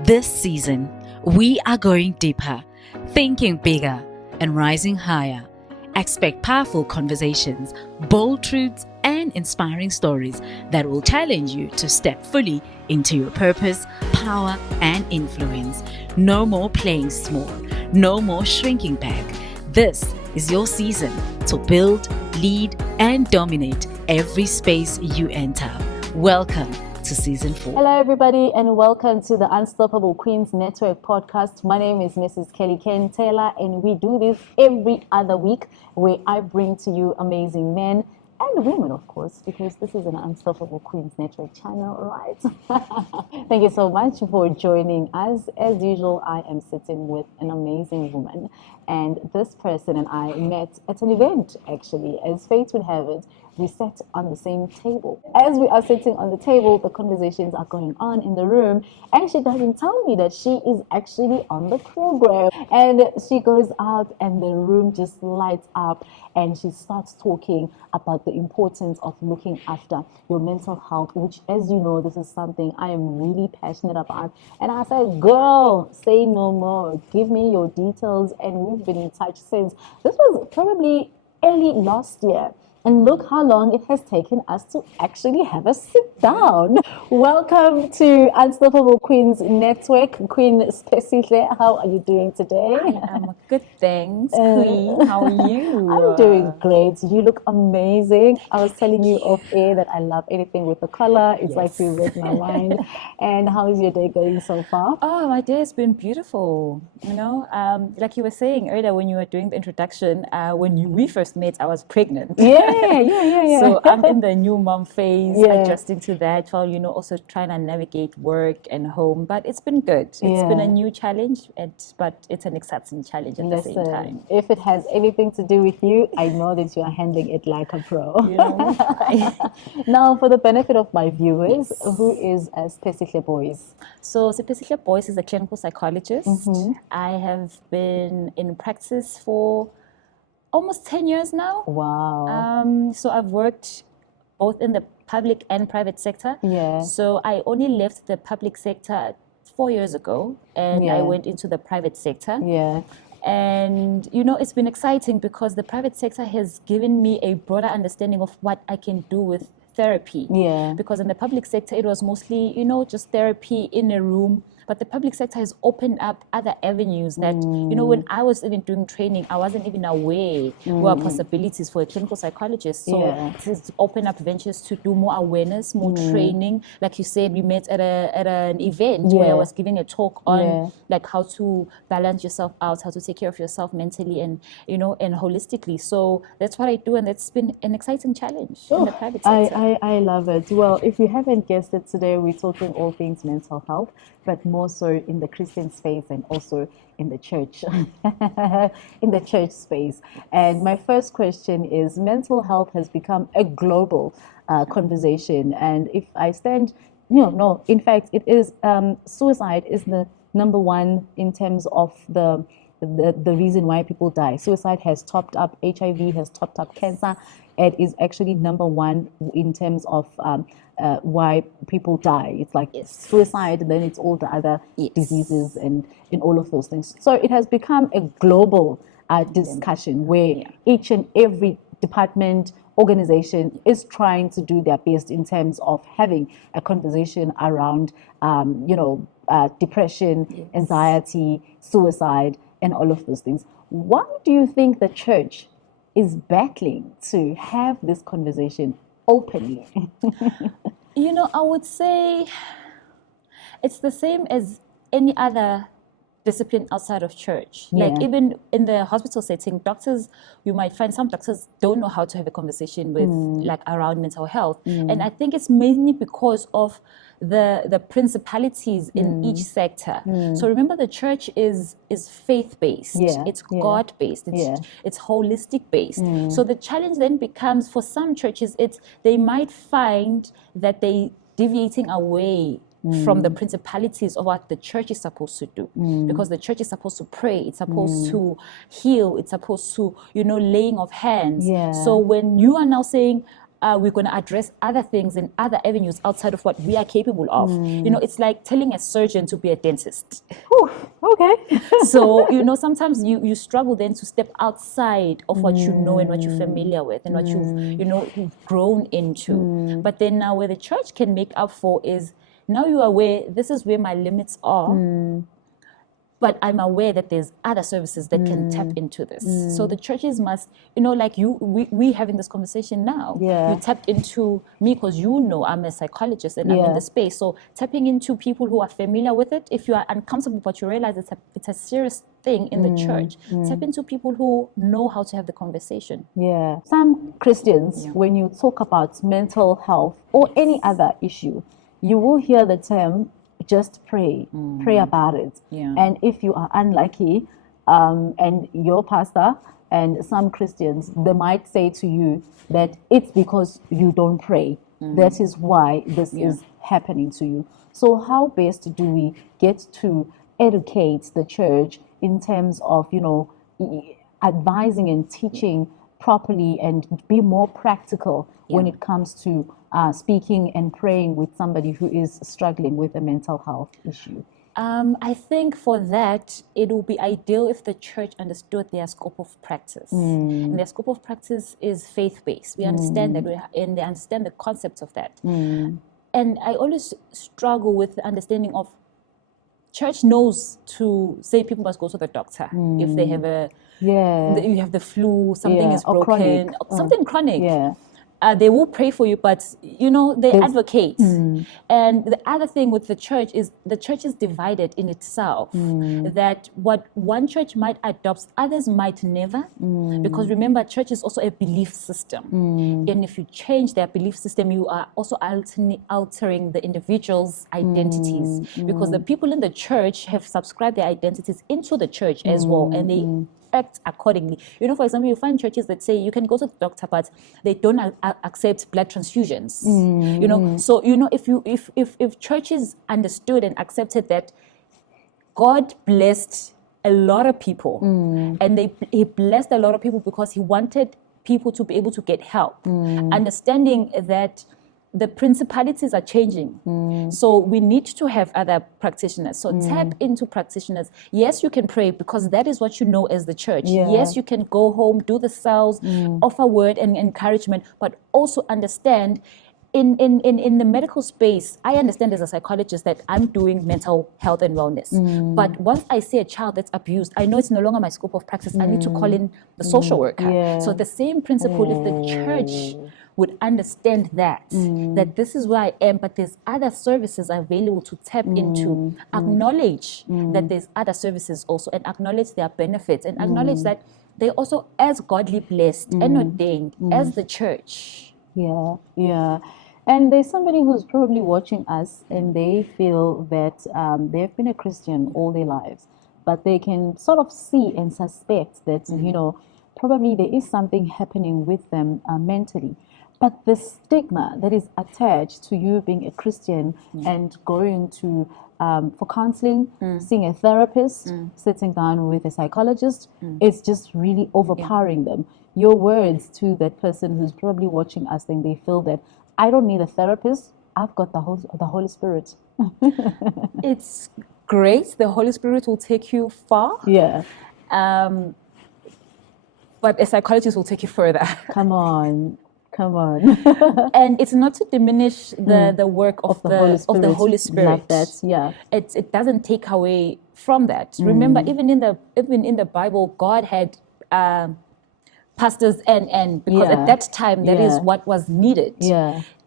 This season, we are going deeper, thinking bigger, and rising higher. Expect powerful conversations, bold truths, and inspiring stories that will challenge you to step fully into your purpose, power, and influence. No more playing small, no more shrinking back. This is your season to build, lead, and dominate every space you enter. Welcome to Season 4. Hello everybody and welcome to the Unstoppable Queens Network podcast. My name is Mrs. Kelly Ken Taylor and we do this every other week where I bring to you amazing men and women, of course, because this is an Unstoppable Queens Network channel, right? Thank you so much for joining us. As usual, I am sitting with an amazing woman, and this person and I met at an event, actually. As fate would have it, we sat on the same table. As we are sitting on the table, the conversations are going on in the room, and she doesn't tell me that she is actually on the program. And she goes out and the room just lights up, and she starts talking about the importance of looking after your mental health, which, as you know, this is something I am really passionate about. And I said, girl, say no more. Give me your details. And we've been in touch since. This was probably early last year. And look how long it has taken us to actually have a sit down. Welcome to Unstoppable Queens Network. Queen Sphesihle, how are you doing today? Good, thanks, Queen. How are you? I'm doing great. You look amazing. I was telling you off air that I love anything with a color. It's like you read my mind. And how is your day going so far? Oh, my day has been beautiful. You know, like you were saying earlier when you were doing the introduction, we first met, I was pregnant. Yeah. So I'm in the new mom phase, adjusting to that while, also trying to navigate work and home. But it's been good. It's been a new challenge, but it's an exciting challenge at the same time. If it has anything to do with you, I know that you are handling it like a pro. Now, for the benefit of my viewers, who is Sphesihle Boyce? So Sphesihle Boyce is a clinical psychologist. I have been in practice for almost 10 years now. Wow. So I've worked both in the public and private sector. So I only left the public sector 4 years ago and I went into the private sector. And, it's been exciting because the private sector has given me a broader understanding of what I can do with therapy. Because in the public sector, it was mostly, just therapy in a room. But the public sector has opened up other avenues that, when I was even doing training, I wasn't even aware were possibilities for a clinical psychologist. So it has opened up ventures to do more awareness, more training. Like you said, we met at an event where I was giving a talk on like how to balance yourself out, how to take care of yourself mentally and, and holistically. So that's what I do. And that's been an exciting challenge in the private sector. I love it. Well, if you haven't guessed it, today we're talking all things mental health, but more so in the Christian space and also in the church, in the church space. And my first question is, mental health has become a global conversation. And if I stand, in fact, it is suicide is the number one in terms of the reason why people die. Suicide has topped up, HIV has topped up cancer. It is actually number one in terms of why people die. It's like suicide, and then it's all the other diseases and all of those things. So it has become a global discussion where each and every department, organization is trying to do their best in terms of having a conversation around, depression, anxiety, suicide, and all of those things. Why do you think the church is battling to have this conversation openly? I would say it's the same as any other discipline outside of church. Like even in the hospital setting, doctors, you might find some doctors don't know how to have a conversation with like around mental health. And I think it's mainly because of the principalities in each sector. So remember, the church is faith-based, it's God-based, it's holistic-based. So the challenge then becomes, for some churches, they might find that they deviating away from the principalities of what the church is supposed to do. Because the church is supposed to pray, it's supposed to heal, it's supposed to, laying of hands. So when you are now saying, we're going to address other things and other avenues outside of what we are capable of. You know, it's like telling a surgeon to be a dentist. Ooh, okay. So, you know, sometimes you struggle then to step outside of what you know and what you're familiar with and what you've grown into. But then now where the church can make up for is, now you are aware, this is where my limits are. But I'm aware that there's other services that can tap into this. So the churches must, you know, like we having this conversation now. You tapped into me because you know I'm a psychologist and I'm in the space. So tapping into people who are familiar with it. If you are uncomfortable but you realize it's a serious thing in the church, tap into people who know how to have the conversation. Some Christians, when you talk about mental health or any other issue, you will hear the term, just pray about it. And if you are unlucky, and your pastor and some Christians, they might say to you that it's because you don't pray. That is why this is happening to you. So how best do we get to educate the church in terms of, you know, advising and teaching properly and be more practical when it comes to speaking and praying with somebody who is struggling with a mental health issue? I think for that, it will be ideal if the church understood their scope of practice. And their scope of practice is faith-based. We understand that, and they understand the concepts of that. And I always struggle with the understanding of church knows to say people must go to the doctor if they have you have the flu, something is broken, something chronic. They will pray for you, but you know, they advocate. And the other thing with the church is the church is divided in itself, that what one church might adopt, others might never, because remember, church is also a belief system. And if you change their belief system, you are also altering the individual's identities, because the people in the church have subscribed their identities into the church as well, and they act accordingly. You know, for example, you find churches that say you can go to the doctor, but they don't accept blood transfusions. You know, so you know, if churches understood and accepted that God blessed a lot of people, and He blessed a lot of people because He wanted people to be able to get help, understanding that the principalities are changing. So we need to have other practitioners. So tap into practitioners. Yes, you can pray because that is what you know as the church. Yes, you can go home, do the cells, offer word and encouragement, but also understand in the medical space, I understand as a psychologist that I'm doing mental health and wellness. But once I see a child that's abused, I know it's no longer my scope of practice. I need to call in the social worker. So the same principle, if the church would understand that this is where I am, but there's other services available to tap into, acknowledge that there's other services also, and acknowledge their benefits, and acknowledge that they're also as godly blessed and ordained as the church. And there's somebody who's probably watching us and they feel that they've been a Christian all their lives, but they can sort of see and suspect that, you know, probably there is something happening with them mentally. But the stigma that is attached to you being a Christian and going to for counseling, seeing a therapist, sitting down with a psychologist, it's just really overpowering them. Your words to that person who's probably watching us, then they feel that I don't need a therapist, I've got the Holy Spirit. It's great. The Holy Spirit will take you far. But a psychologist will take you further. Come on. And it's not to diminish the work of the Holy Spirit. Like that, It doesn't take away from that. Remember, even in the Bible, God had pastors and because at that time that is what was needed.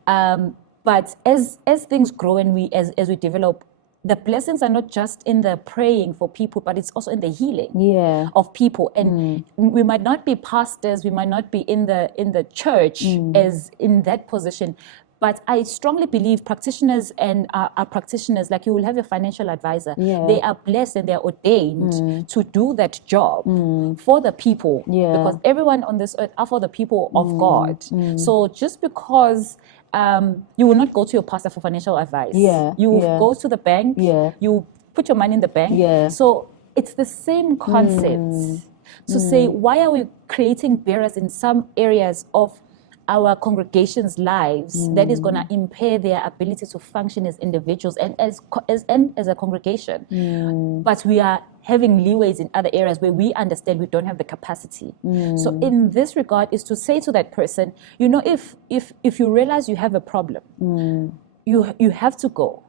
But as things grow and as we develop, the blessings are not just in the praying for people, but it's also in the healing of people. And we might not be pastors, we might not be in the church as in that position, but I strongly believe practitioners and our practitioners, like you will have a financial advisor, they are blessed and they are ordained to do that job for the people, because everyone on this earth are for the people of God. So just because you will not go to your pastor for financial advice. You will go to the bank. You put your money in the bank. So it's the same concept to say, why are we creating barriers in some areas of our congregations' lives that is going to impair their ability to function as individuals and as a congregation. But we are having leeways in other areas where we understand we don't have the capacity. So in this regard is to say to that person, you know, if you realize you have a problem, you have to go.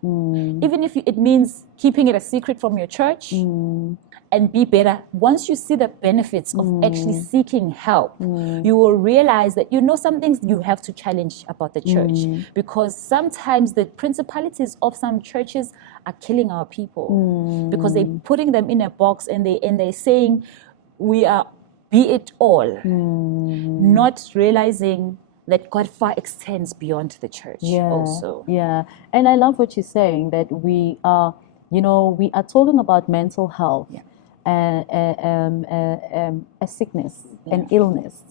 Even if it means keeping it a secret from your church, and be better. Once you see the benefits of actually seeking help, you will realize that, you know, some things you have to challenge about the church, because sometimes the principalities of some churches are killing our people because they're putting them in a box and they're saying we are be it all, not realizing that God far extends beyond the church also. Yeah, and I love what you're saying, that we are, you know, we are talking about mental health. A sickness, an illness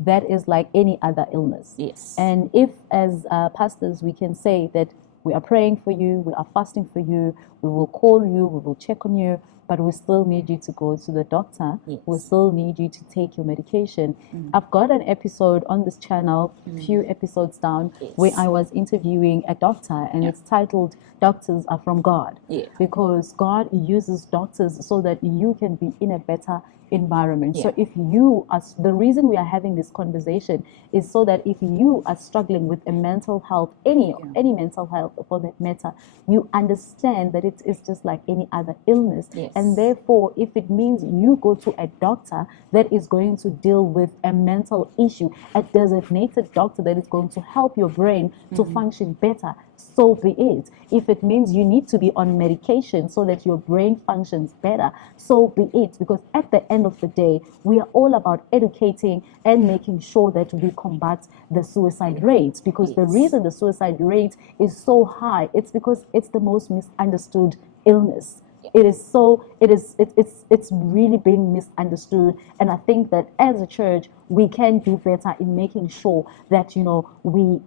that is like any other illness. Yes. And if as pastors we can say that we are praying for you, we are fasting for you, we will call you, we will check on you, but we still need you to go to the doctor. Yes. We still need you to take your medication. I've got an episode on this channel, a few episodes down, where I was interviewing a doctor, and it's titled "Doctors Are From God," because God uses doctors so that you can be in a better environment. So if you are, the reason we are having this conversation is so that if you are struggling with a mental health, any mental health for that matter, you understand that it is just like any other illness. And therefore, if it means you go to a doctor that is going to deal with a mental issue, a designated doctor that is going to help your brain to function better, so be it. If it means you need to be on medication so that your brain functions better, so be it. Because at the end of the day, we are all about educating and making sure that we combat the suicide rates. Because the reason the suicide rate is so high, it's because it's the most misunderstood illness. It's really being misunderstood. And I think that as a church, we can do better in making sure that, you know, we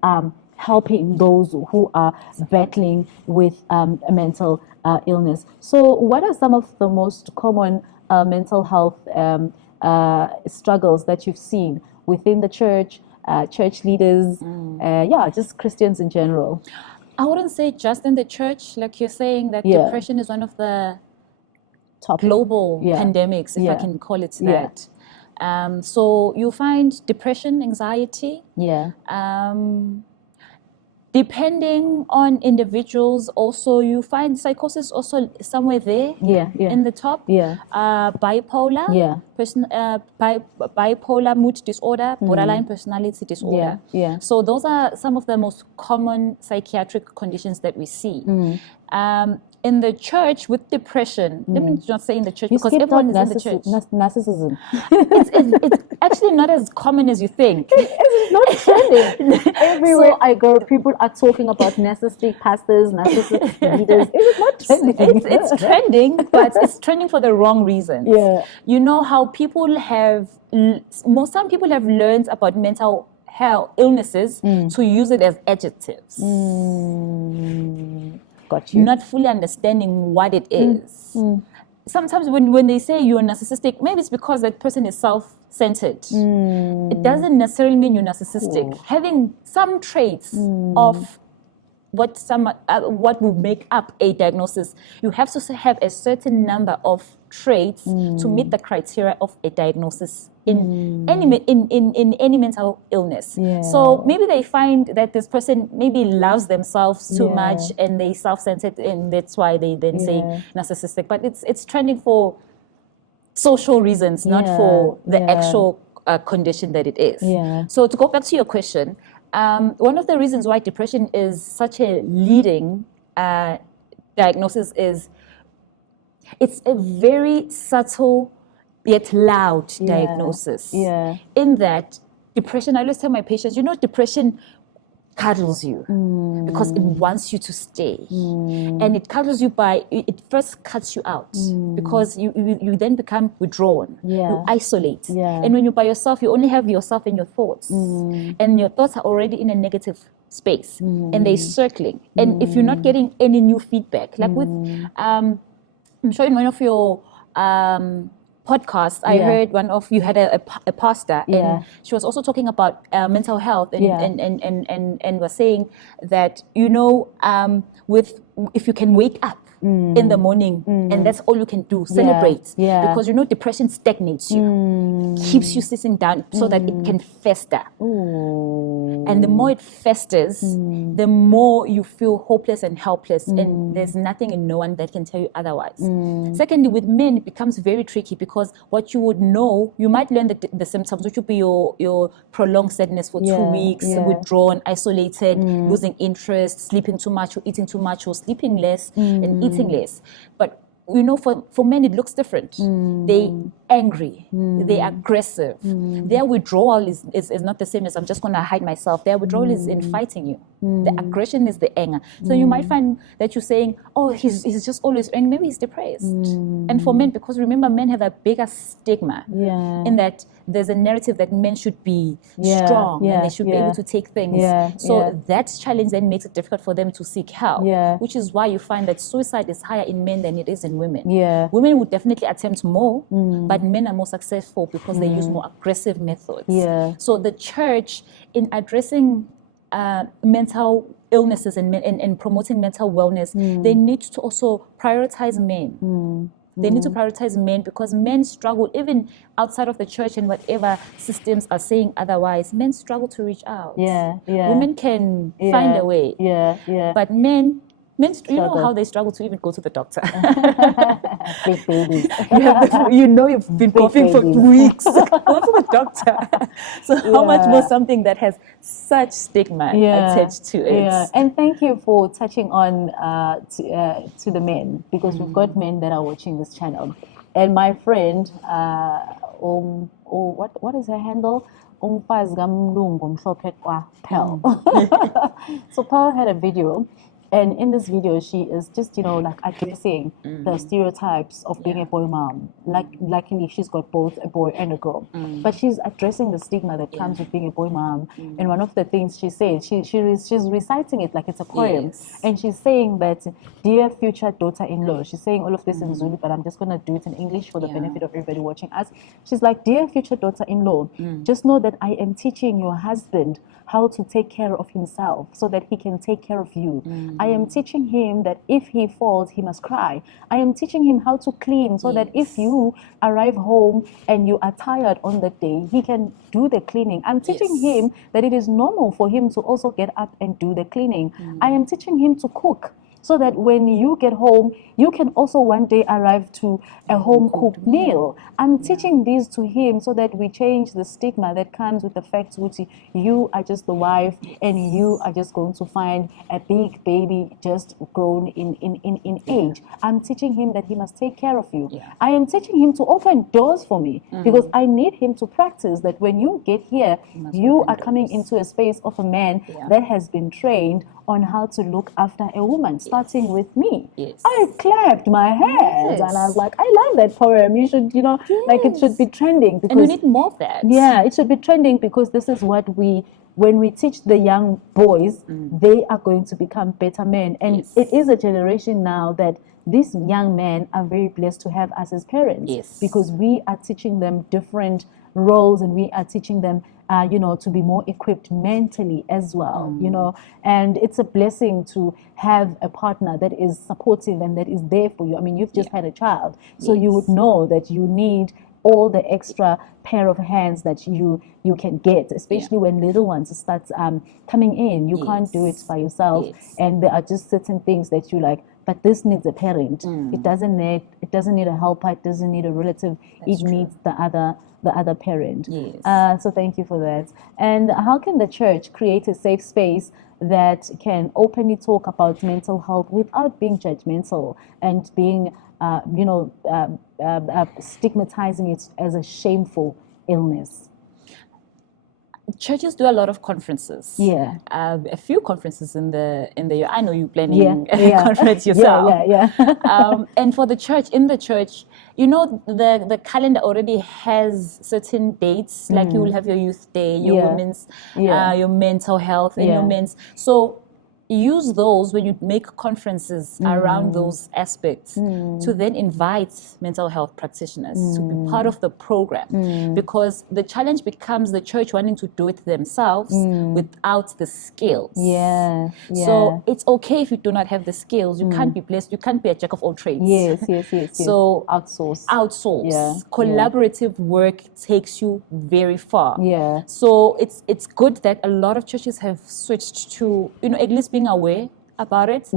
helping those who are battling with a mental illness. So what are some of the most common mental health struggles that you've seen within the church, church leaders, just Christians in general? I wouldn't say just in the church, like you're saying, that depression is one of the top global pandemics, if I can call it that. So you find depression, anxiety. Depending on individuals, also you find psychosis also somewhere there in the top. Bipolar, bipolar mood disorder, borderline personality disorder. So those are some of the most common psychiatric conditions that we see. In the church with depression, let me not say in the church, because everyone is in the church. Narcissism. It's actually not as common as you think. It's not trending. Everywhere I go, people are talking about narcissistic pastors, narcissistic leaders. It's not trending. It's trending, but it's trending for the wrong reasons. You know how people have, some people have learned about mental health illnesses to use it as adjectives. Got you. Not fully understanding what it is. Sometimes when they say you're narcissistic, maybe it's because that person is self-centered. It doesn't necessarily mean you're narcissistic. Having some traits of what will make up a diagnosis, you have to have a certain number of traits to meet the criteria of a diagnosis in any mental illness. So maybe they find that this person maybe loves themselves too much and they self-centered, and that's why they then say narcissistic. But it's trending for social reasons, not for the actual condition that it is. So to go back to your question, one of the reasons why depression is such a leading diagnosis is it's a very subtle yet loud diagnosis. In that depression, I always tell my patients, you know, depression cuddles you because it wants you to stay. And it cuddles you by, it first cuts you out because you then become withdrawn. You isolate. And when you're by yourself, you only have yourself and your thoughts. And your thoughts are already in a negative space and they're circling. And if you're not getting any new feedback, like with, I'm sure in one of your podcast, I heard one of you had a pastor, and she was also talking about mental health, and was saying that if you can wake up in the morning and that's all you can do, celebrate, because depression stagnates you, keeps you sitting down so that it can fester. And the more it festers, the more you feel hopeless and helpless, and there's nothing and no one that can tell you otherwise. Secondly, with men, it becomes very tricky, because what you would know, you might learn the symptoms, which would be your prolonged sadness for 2 weeks, withdrawn, isolated, losing interest, sleeping too much or eating too much, or sleeping less and eating less. But for men, it looks different. They angry, they aggressive. Their withdrawal is not the same as I'm just going to hide myself. Their withdrawal is in fighting you. The aggression is the anger. So you might find that you're saying, oh, he's just always angry. Maybe he's depressed. And for men, because remember, men have a bigger stigma in that there's a narrative that men should be strong and they should be able to take things. So that challenge then makes it difficult for them to seek help, which is why you find that suicide is higher in men than it is in women. Women would definitely attempt more, but men are more successful because they use more aggressive methods. So the church, in addressing mental illnesses and promoting mental wellness, they need to also prioritize men. They need to prioritize men, because men struggle, even outside of the church and whatever systems are saying otherwise, men struggle to reach out. Women can find a way. But men, know how they struggle to even go to the doctor. Big babies. You've been coughing for weeks. Go to the doctor. So how much more something that has such stigma attached to it. And thank you for touching on to the men, because we've got men that are watching this channel. And my friend, what is her handle? Pearl. So Pearl had a video. And in this video, she is just, addressing the stereotypes of being a boy mom. Luckily, she's got both a boy and a girl. But she's addressing the stigma that comes with being a boy mom. And one of the things she said, she's reciting it like it's a poem. And she's saying that, dear future daughter-in-law, she's saying all of this in Zulu, but I'm just going to do it in English for the benefit of everybody watching us. She's like, dear future daughter-in-law, just know that I am teaching your husband how to take care of himself so that he can take care of you. I am teaching him that if he falls, he must cry. I am teaching him how to clean so that if you arrive home and you are tired on the day, he can do the cleaning. I'm teaching him that it is normal for him to also get up and do the cleaning. I am teaching him to cook, so that when you get home, you can also one day arrive to a home-cooked meal. I'm teaching these to him so that we change the stigma that comes with the fact that you are just the wife and you are just going to find a big baby just grown in age. I'm teaching him that he must take care of you. I am teaching him to open doors for me, because I need him to practice that when you get here, you are coming into a space of a man that has been trained on how to look after a woman, starting with me. I clapped my hands and I was like, I love that poem. You should, like it should be trending. Because, and we need more of that. Yeah, it should be trending, because this is what when we teach the young boys, they are going to become better men. And it is a generation now that these young men are very blessed to have us as parents, because we are teaching them different roles, and we are teaching them to be more equipped mentally as well, and it's a blessing to have a partner that is supportive and that is there for you. I mean, you've just had a child, so you would know that you need all the extra pair of hands that you can get, especially when little ones start coming in. You can't do it by yourself, and there are just certain things that you like, but this needs a parent. It doesn't need a helper, it doesn't need a relative. It needs the other parent. So thank you for that. And how can the church create a safe space that can openly talk about mental health without being judgmental and being stigmatizing it as a shameful illness? Churches do a lot of conferences. A few conferences in the year. I know you're planning a conference yourself. And for the church, in the church, the calendar already has certain dates. Like you will have your youth day, your women's, your mental health, and your men's. So use those when you make conferences around those aspects to then invite mental health practitioners to be part of the program, because the challenge becomes the church wanting to do it themselves without the skills. So it's okay if you do not have the skills. You can't be blessed. You can't be a jack of all trades. So outsource. Collaborative work takes you very far. So it's good that a lot of churches have switched to, at least being aware about it.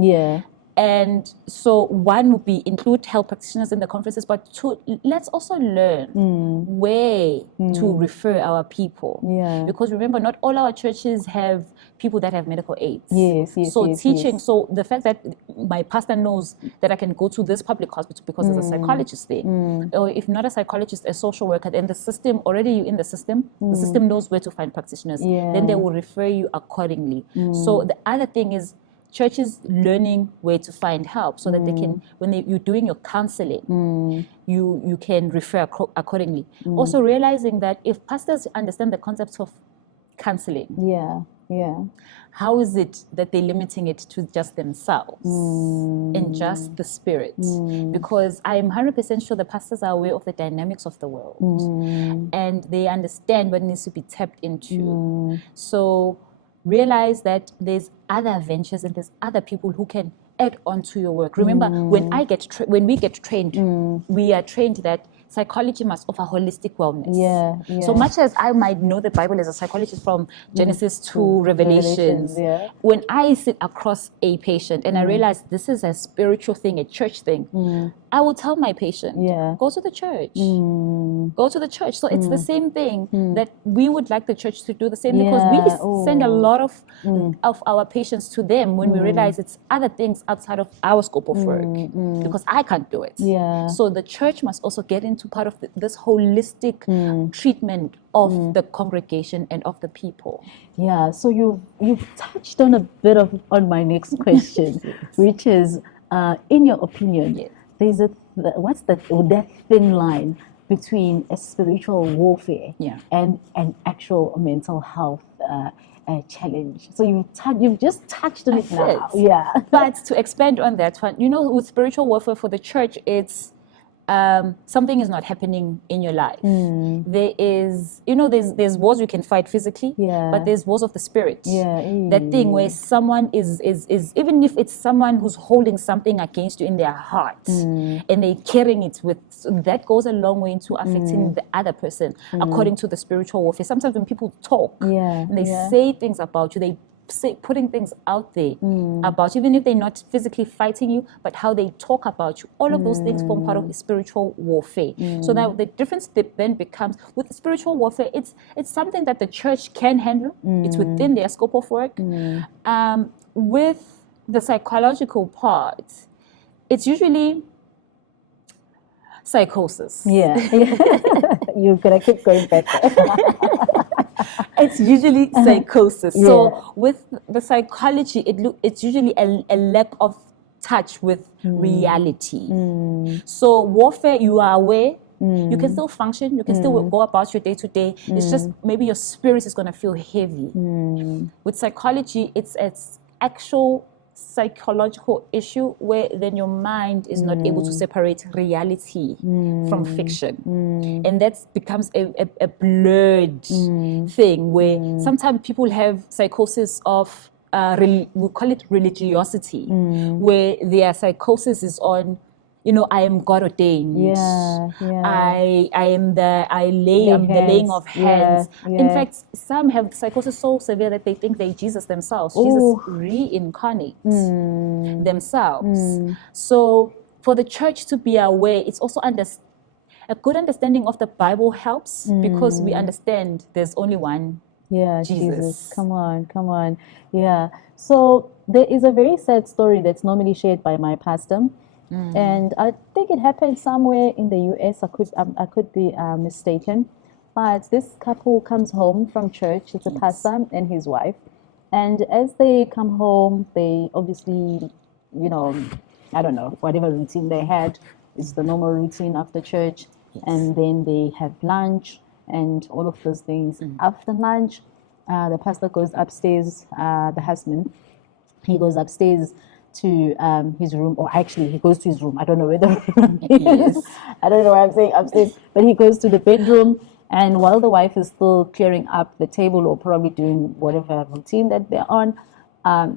And so one would be include health practitioners in the conferences, but two, let's also learn where to refer our people. Because remember, not all our churches have people that have medical aids. So teaching, so the fact that my pastor knows that I can go to this public hospital because there's a psychologist there, or if not a psychologist, a social worker, then the system, already you're in the system knows where to find practitioners. Then they will refer you accordingly. So the other thing is, churches learning where to find help so that they can, when you're doing your counseling, you can refer accordingly. Also realizing that if pastors understand the concept of counseling, how is it that they're limiting it to just themselves and just the spirit? Because I am 100% sure the pastors are aware of the dynamics of the world and they understand what needs to be tapped into. So realize that there's other ventures and there's other people who can add on to your work. Remember, when we get trained, we are trained that psychology must offer holistic wellness. So much as I might know the Bible as a psychologist from Genesis to Revelations, when I sit across a patient and I realize this is a spiritual thing, a church thing, I will tell my patient, go to the church. Go to the church. So it's the same thing that we would like the church to do the same, because we send a lot of our patients to them when we realize it's other things outside of our scope of work, because I can't do it. So the church must also get into part of this holistic treatment of the congregation and of the people. So you've touched on a bit on my next question, which is, in your opinion, there's what's that thin line between a spiritual warfare and an actual mental health challenge? So you've just touched on it now. But to expand on that one, with spiritual warfare for the church, it's something is not happening in your life. There is, there's wars you can fight physically, but there's wars of the spirit. That thing where someone is even if it's someone who's holding something against you in their heart and they're carrying it with, so that goes a long way into affecting the other person according to the spiritual warfare. Sometimes when people talk and they say things about you, they putting things out there about you, even if they're not physically fighting you, but how they talk about you, all of those things form part of the spiritual warfare. So now the difference then becomes, with the spiritual warfare, it's something that the church can handle. It's within their scope of work. With the psychological part, it's usually psychosis. You're gonna keep going back there. It's usually psychosis. So with the psychology, it's usually a lack of touch with reality. So warfare, you are aware, you can still function, you can still go about your day to day. It's just maybe your spirit is going to feel heavy. With psychology, it's actual psychological issue where then your mind is not able to separate reality from fiction, and that becomes a blurred thing where sometimes people have psychosis of we call it religiosity, where their psychosis is on, I am God ordained. I am the laying of hands. In fact, some have psychosis so severe that they think they're Jesus themselves. Jesus reincarnates themselves. So for the church to be aware, it's also a good understanding of the Bible helps, because we understand there's only one Jesus. Come on. So there is a very sad story that's normally shared by my pastor. And I think it happened somewhere in the US. I could be mistaken. But this couple comes home from church. It's a pastor and his wife. And as they come home, they obviously, I don't know, whatever routine they had is the normal routine after church. And then they have lunch and all of those things. After lunch, the pastor goes upstairs, the husband, he goes upstairs to his room, or actually he goes to his room. I don't know where the room is. I don't know why I'm saying upstairs, but he goes to the bedroom, and while the wife is still clearing up the table or probably doing whatever routine that they're on,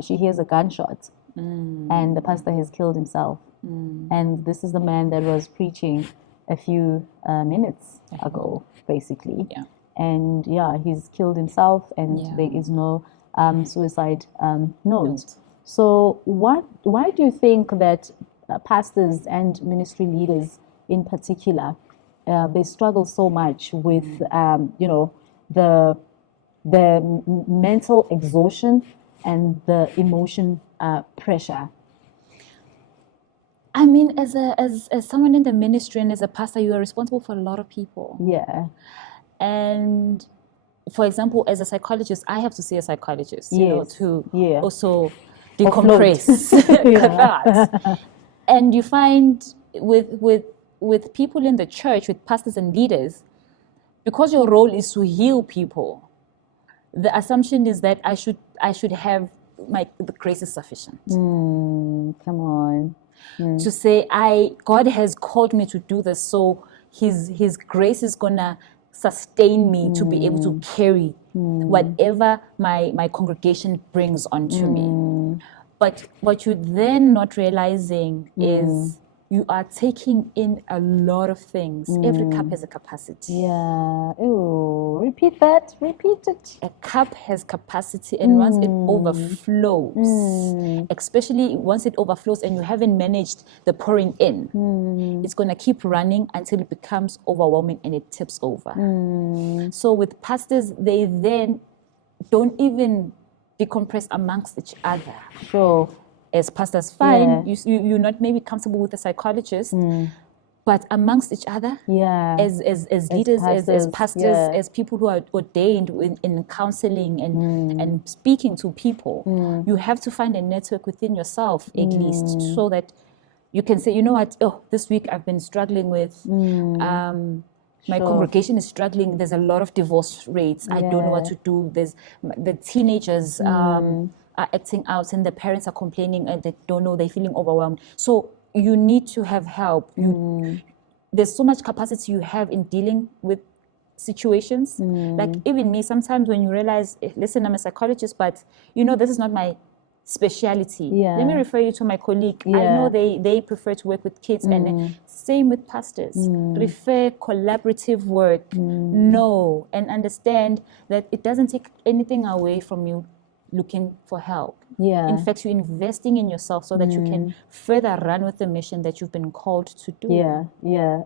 she hears a gunshot, and the pastor has killed himself. And this is the man that was preaching a few minutes ago, basically. And he's killed himself, and there is no suicide note. So why do you think that pastors and ministry leaders in particular, they struggle so much with, the mental exhaustion and the emotion pressure? I mean, as someone in the ministry and as a pastor, you are responsible for a lot of people. Yeah. And for example, as a psychologist, I have to see a psychologist, to also decompress that. And you find with people in the church, with pastors and leaders, because your role is to heal people, the assumption is that I should have the grace is sufficient. Come on. To say God has called me to do this, so his grace is gonna sustain me to be able to carry whatever my congregation brings onto me. But what you're then not realizing is you are taking in a lot of things. Every cup has a capacity. Yeah. Ooh, repeat that. Repeat it. A cup has capacity, and once it overflows, especially once it overflows and you haven't managed the pouring in, it's going to keep running until it becomes overwhelming and it tips over. So with pastors, they then don't even decompress amongst each other. Sure. As pastors, fine, you're not maybe comfortable with a psychologist, but amongst each other, as leaders, as pastors, as people who are ordained in counseling and speaking to people, you have to find a network within yourself, at least, so that you can say, you know what, this week I've been struggling with, my congregation is struggling, there's a lot of divorce rates, I don't know what to do, there's the teenagers are acting out and the parents are complaining and they don't know, they're feeling overwhelmed. So you need to have help. There's so much capacity you have in dealing with situations. Like even me, sometimes when you realize, listen, I'm a psychologist, but this is not my speciality. Let me refer you to my colleague. I know they prefer to work with kids, and same with pastors. Prefer collaborative work. Know and understand that it doesn't take anything away from you looking for help. In fact, you're investing in yourself so that you can further run with the mission that you've been called to do.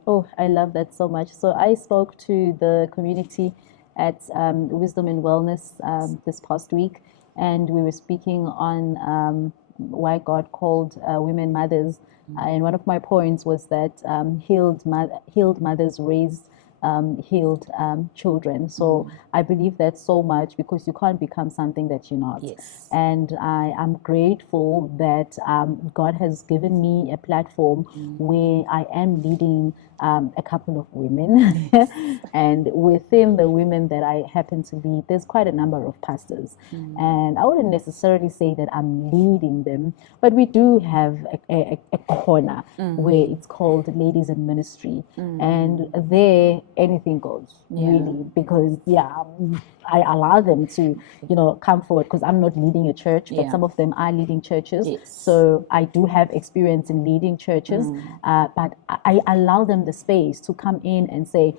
Oh, I love that so much. So I spoke to the community at Wisdom and Wellness this past week, and we were speaking on why God called women mothers. And one of my points was that healed mothers raised healed children. So I believe that so much, because you can't become something that you're not. And I am grateful that God has given me a platform where I am leading a couple of women. And within the women that I happen to lead, there's quite a number of pastors. And I wouldn't necessarily say that I'm leading them, but we do have a corner where it's called Ladies in Ministry. And there, anything goes, really, because I allow them to come forward, because I'm not leading a church, but some of them are leading churches. So I do have experience in leading churches, but I allow them the space to come in and say,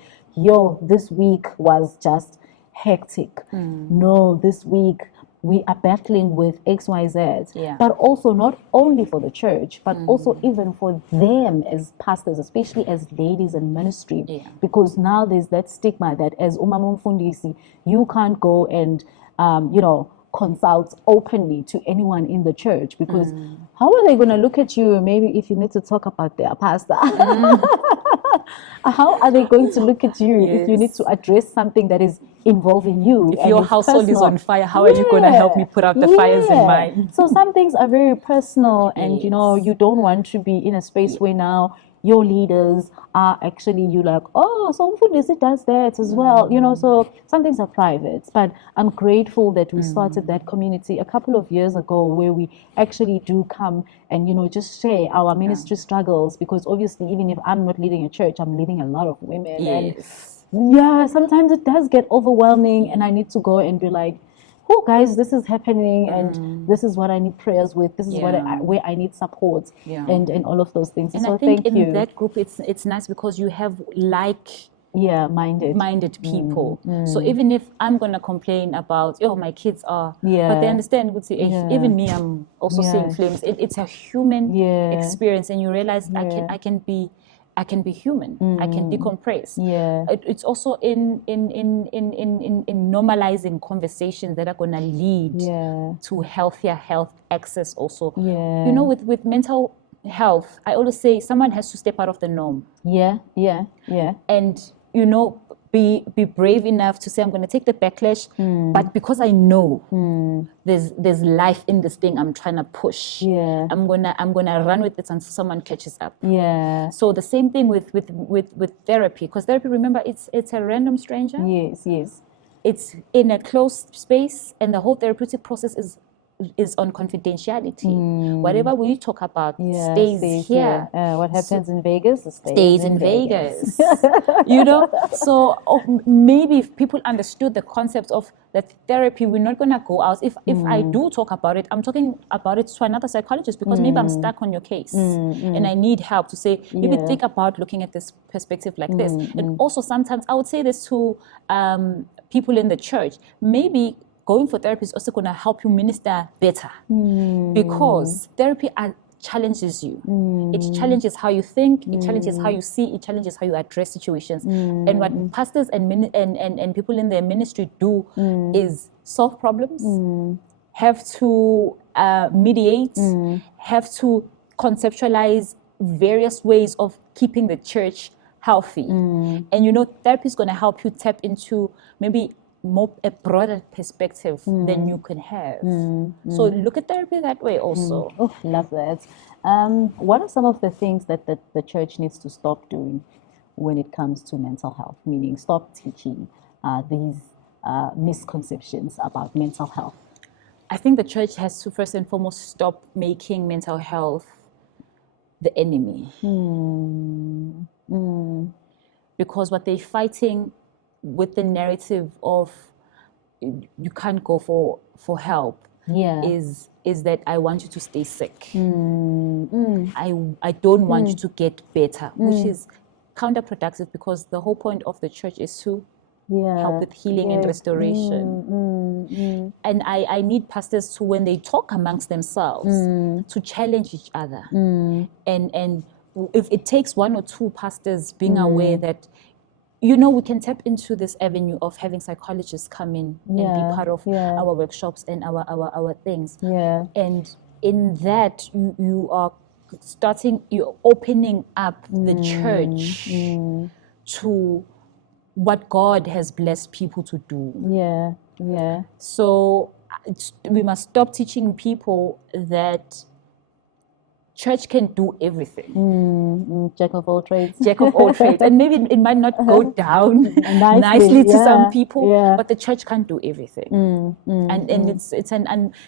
this week was just hectic. No, this week we are battling with XYZ, but also not only for the church, but also even for them as pastors, especially as ladies in ministry, because now there's that stigma that as umama mfundisi, you can't go and, consult openly to anyone in the church, because how are they going to look at you maybe if you need to talk about their pastor? How are they going to look at you if you need to address something that is involving you? If your household is on fire, how are you going to help me put out the fires in mine? So some things are very personal, and you don't want to be in a space where now your leaders are actually, you like, oh, so Mfundisi does that as well, you know, so some things are private. But I'm grateful that we started that community a couple of years ago, where we actually do come and, you know, just share our ministry struggles, because obviously even if I'm not leading a church, I'm leading a lot of women. Yes. And yeah, sometimes it does get overwhelming, and I need to go and be like, oh guys, this is happening, and this is what I need prayers with, this is where I need support, and all of those things. And so I think thank in you. that group it's nice because you have minded people. So even if I'm gonna complain about, oh, my kids are, but they understand, even me, I'm also seeing flames. It's a human experience, and you realize I can be human. I can decompress. It's also in normalizing conversations that are going to lead to healthier health access also. You know, with mental health, I always say someone has to step out of the norm. And, you know, be brave enough to say, I'm going to take the backlash, but because I know there's life in this thing I'm trying to push, I'm gonna run with it until someone catches up. So the same thing with therapy, because therapy, remember, it's a random stranger. It's in a closed space, and the whole therapeutic process is on confidentiality. Whatever we talk about stays here. What happens in Vegas stays in Vegas. You know, so maybe if people understood the concept of that therapy, we're not going to go out. If I do talk about it, I'm talking about it to another psychologist, because maybe I'm stuck on your case and I need help to say, maybe think about looking at this perspective like this. And also sometimes I would say this to people in the church, maybe going for therapy is also going to help you minister better, because therapy challenges you. It challenges how you think, it challenges how you see, it challenges how you address situations. And what pastors and people in their ministry do is solve problems, have to mediate, have to conceptualize various ways of keeping the church healthy. And, you know, therapy is going to help you tap into maybe a broader perspective than you can have. So look at therapy that way also. Oh, love that. What are some of the things that the church needs to stop doing when it comes to mental health? Meaning, stop teaching these misconceptions about mental health. I think the church has to first and foremost stop making mental health the enemy. Because what they're fighting with the narrative of you can't go for help is that I want you to stay sick. I don't want you to get better, which is counterproductive, because the whole point of the church is to help with healing and restoration. And I need pastors to, when they talk amongst themselves, to challenge each other. And if it takes one or two pastors being aware that, you know, we can tap into this avenue of having psychologists come in and be part of our workshops and our things. And in that, you're opening up the church to what God has blessed people to do. So we must stop teaching people that church can do everything. Jack of all trades. Jack of all trades. And maybe it might not go down nicely to some people, but the church can't do everything. And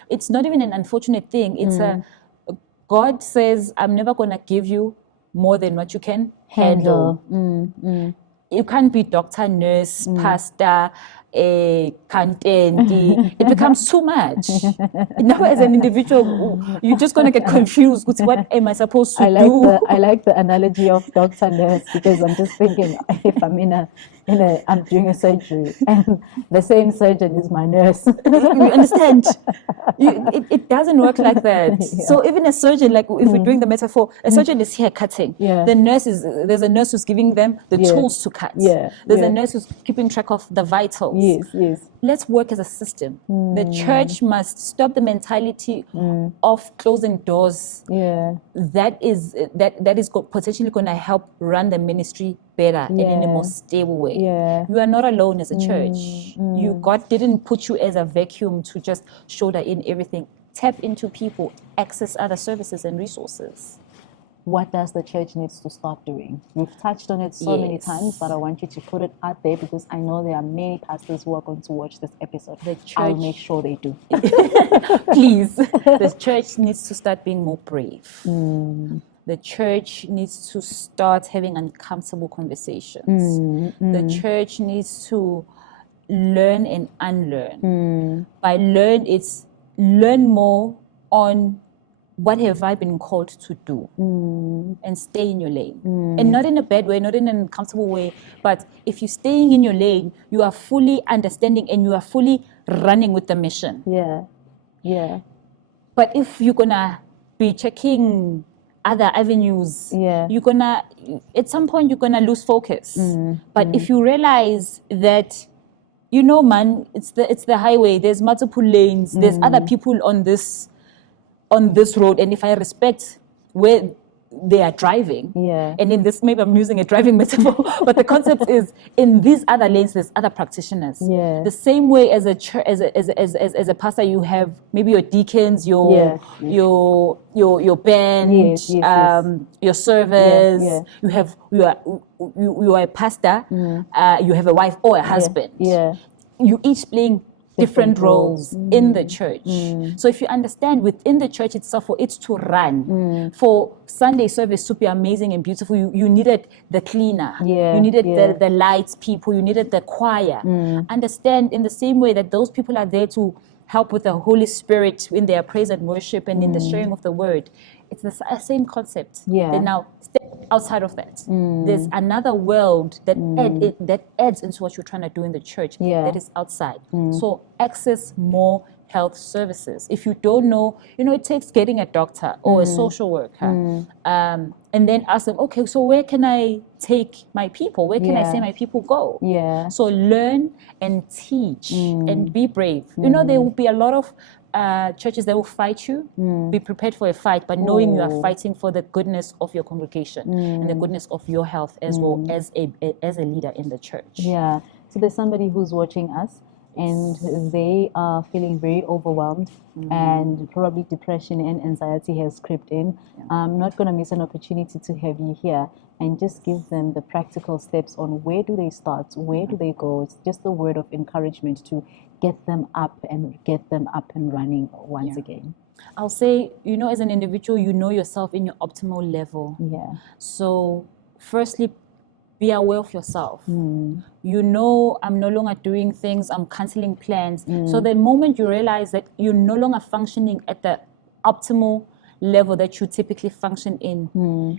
it's not even an unfortunate thing. It's God says, I'm never going to give you more than what you can handle. You can't be doctor, nurse, pastor, it becomes too much. Now, as an individual, you're just going to get confused. What am I supposed to do? I like the analogy of doctor, nurse, because I'm just thinking, if I'm I'm doing a surgery and the same surgeon is my nurse. You understand? It doesn't work like that. So even a surgeon, like if we're doing the metaphor, a surgeon is here cutting. There's a nurse who's giving them the tools to cut. There's a nurse who's keeping track of the vitals. Let's work as a system. The church must stop the mentality of closing doors. That is potentially going to help run the ministry better and in a more stable way. You are not alone as a church. God didn't put you as a vacuum to just shoulder in everything. Tap into people, access other services and resources. what does the church needs to start doing? We've touched on it so many times, but I want you to put it out there because I know there are many pastors who are going to watch this episode. The church, I'll make sure they do. Please. The church needs to start being more brave. The church needs to start having uncomfortable conversations. The church needs to learn and unlearn. By learn, it's learn more on what have I been called to do and stay in your lane. And not in a bad way, not in an uncomfortable way, but if you're staying in your lane, you are fully understanding and you are fully running with the mission. Yeah. But if you're gonna be checking other avenues, you're gonna, at some point you're gonna lose focus. But if you realize that, you know, man, it's the highway, there's multiple lanes, there's other people on this road, and if I respect where they are driving, and in this, maybe I'm using a driving metaphor, but the concept is in these other lanes there's other practitioners. The same way as a church, as a pastor, you have maybe your deacons, your band, your servers. You are a pastor. You have a wife or a husband. You each playing different roles in the church. So if you understand within the church itself, for it to run, for Sunday service to be amazing and beautiful, you needed the cleaner, you needed the lights people, you needed the choir. Understand in the same way that those people are there to help with the Holy Spirit in their praise and worship and in the sharing of the word. It's the same concept. Then now step outside of that. There's another world that adds into what you're trying to do in the church that is outside. So access more health services. If you don't know, it takes getting a doctor or a social worker and then ask them, okay, so where can I take my people? Where can I say my people go? So learn and teach and be brave. There will be a lot of churches that will fight you. Be prepared for a fight, but knowing you are fighting for the goodness of your congregation and the goodness of your health as well as a leader in the church. So there's somebody who's watching us and they are feeling very overwhelmed and probably depression and anxiety has crept in. I'm not going to miss an opportunity to have you here and just give them the practical steps on where do they start, where do they go. It's just a word of encouragement to get them up and running once again. I'll say, as an individual, you know yourself in your optimal level. So firstly, be aware of yourself. I'm no longer doing things, I'm canceling plans. So the moment you realize that you're no longer functioning at the optimal level that you typically function in,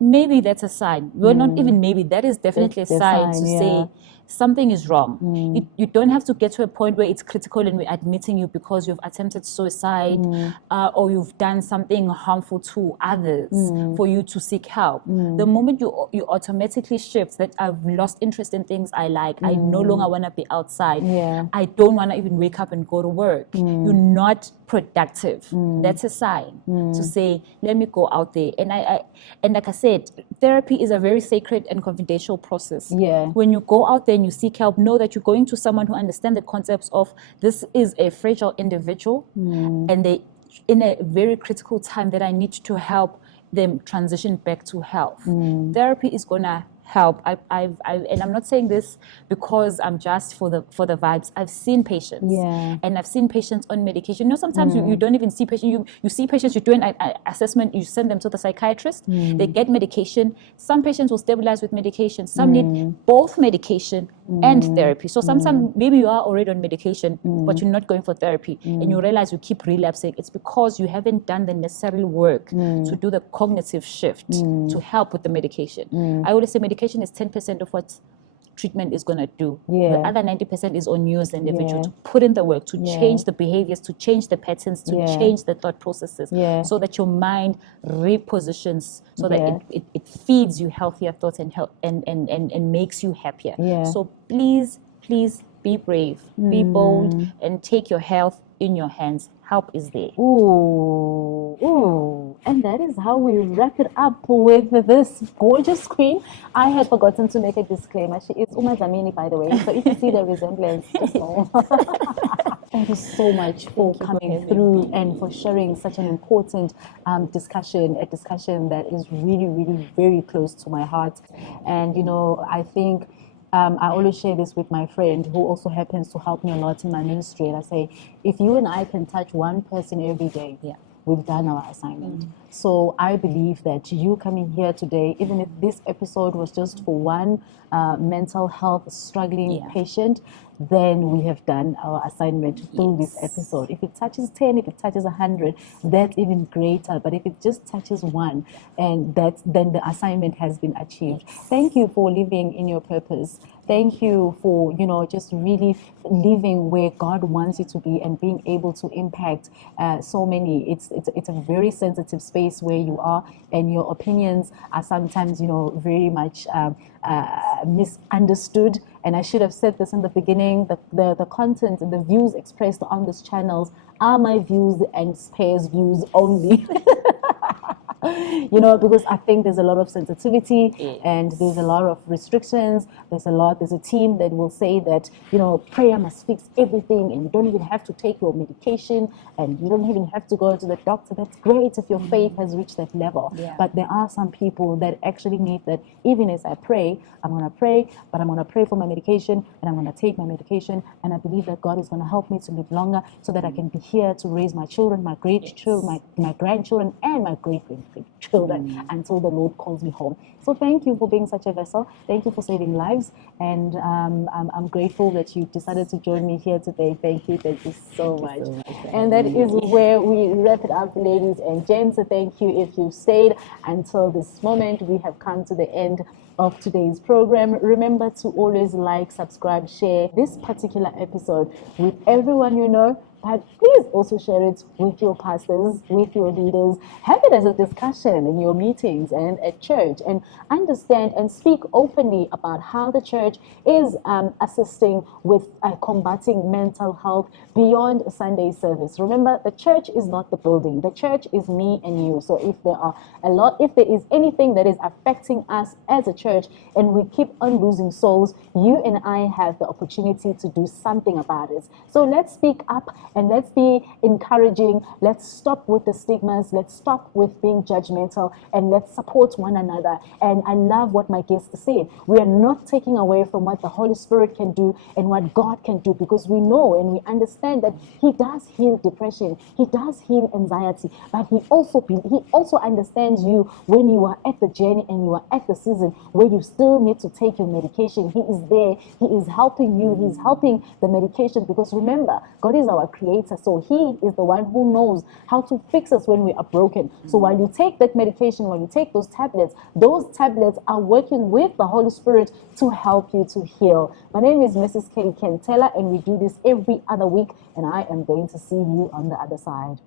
maybe that's a sign. Well, not even maybe, that is definitely a sign to say something is wrong. You don't have to get to a point where it's critical and we're admitting you because you've attempted suicide or you've done something harmful to others for you to seek help. The moment you automatically shift that I've lost interest in things I like, I no longer want to be outside, I don't want to even wake up and go to work, you're not productive. That's a sign to say, let me go out there. And like I said, therapy is a very sacred and confidential process. When you go out there and you seek help, know that you're going to someone who understands the concepts of this is a fragile individual and they in a very critical time that I need to help them transition back to health. Therapy is gonna help. And I'm not saying this because I'm just for the vibes. I've seen patients, and I've seen patients on medication. Sometimes you don't even see patients. You see patients. You do an assessment. You send them to the psychiatrist. They get medication. Some patients will stabilize with medication. Some need both medication and therapy. So sometimes maybe you are already on medication, but you're not going for therapy, and you realize you keep relapsing. It's because you haven't done the necessary work to do the cognitive shift to help with the medication. I always say medication is 10% of what treatment is going to do. The other 90% is on you as an individual to put in the work, to change the behaviors, to change the patterns, to change the thought processes, so that your mind repositions, so that it feeds you healthier thoughts and makes you happier. So please be brave, be bold, and take your health in your hands. Help is there. Ooh. And that is how we wrap it up with this gorgeous queen. I had forgotten to make a disclaimer. She is Uma Dlamini, by the way. So if you see the resemblance, just know. Thank you so much for coming through and for sharing such an important discussion, a discussion that is really, really very close to my heart. And, I think I always share this with my friend who also happens to help me a lot in my ministry. And I say, if you and I can touch one person every day, we've done our assignment. So I believe that you coming here today, even if this episode was just for one mental health struggling patient, then we have done our assignment through this episode. If it touches 10, if it touches 100, that's even greater. But if it just touches one, and then the assignment has been achieved. Thank you for living in your purpose. Thank you for, just really living where God wants you to be and being able to impact so many. It's a very sensitive space where you are, and your opinions are sometimes, very much misunderstood. And I should have said this in the beginning, the content and the views expressed on these channels are my views and Spare's views only. Because I think there's a lot of sensitivity and there's a lot of restrictions. There's a team that will say that, prayer must fix everything and you don't even have to take your medication and you don't even have to go to the doctor. That's great if your faith has reached that level. Yeah. But there are some people that actually need that. Even as I pray, I'm going to pray, but I'm going to pray for my medication and I'm going to take my medication. And I believe that God is going to help me to live longer so that I can be here to raise my children, my great children, my grandchildren, and my great-great-great-children until the Lord calls me home. So thank you for being such a vessel. Thank you for saving lives. And I'm grateful that you decided to join me here today. Thank you so much. And that is where we wrap it up, ladies and gents. So thank you if you stayed until this moment. We have come to the end of today's program. Remember to always like, subscribe, share this particular episode with everyone you know. But please also share it with your pastors, with your leaders. Have it as a discussion in your meetings and at church, and understand and speak openly about how the church is assisting with combating mental health beyond a Sunday service. Remember, the church is not the building. The church is me and you. So if there is anything that is affecting us as a church and we keep on losing souls, you and I have the opportunity to do something about it. So let's speak up. And let's be encouraging. Let's stop with the stigmas. Let's stop with being judgmental. And let's support one another. And I love what my guest said. We are not taking away from what the Holy Spirit can do and what God can do, because we know and we understand that He does heal depression. He does heal anxiety. But He also understands you when you are at the journey and you are at the season where you still need to take your medication. He is there. He is helping you. He's helping the medication, because remember, God is our creator. So He is the one who knows how to fix us when we are broken. So while you take that medication, while you take those tablets are working with the Holy Spirit to help you to heal. My name is Mrs. Kelly Kentela, and we do this every other week, and I am going to see you on the other side.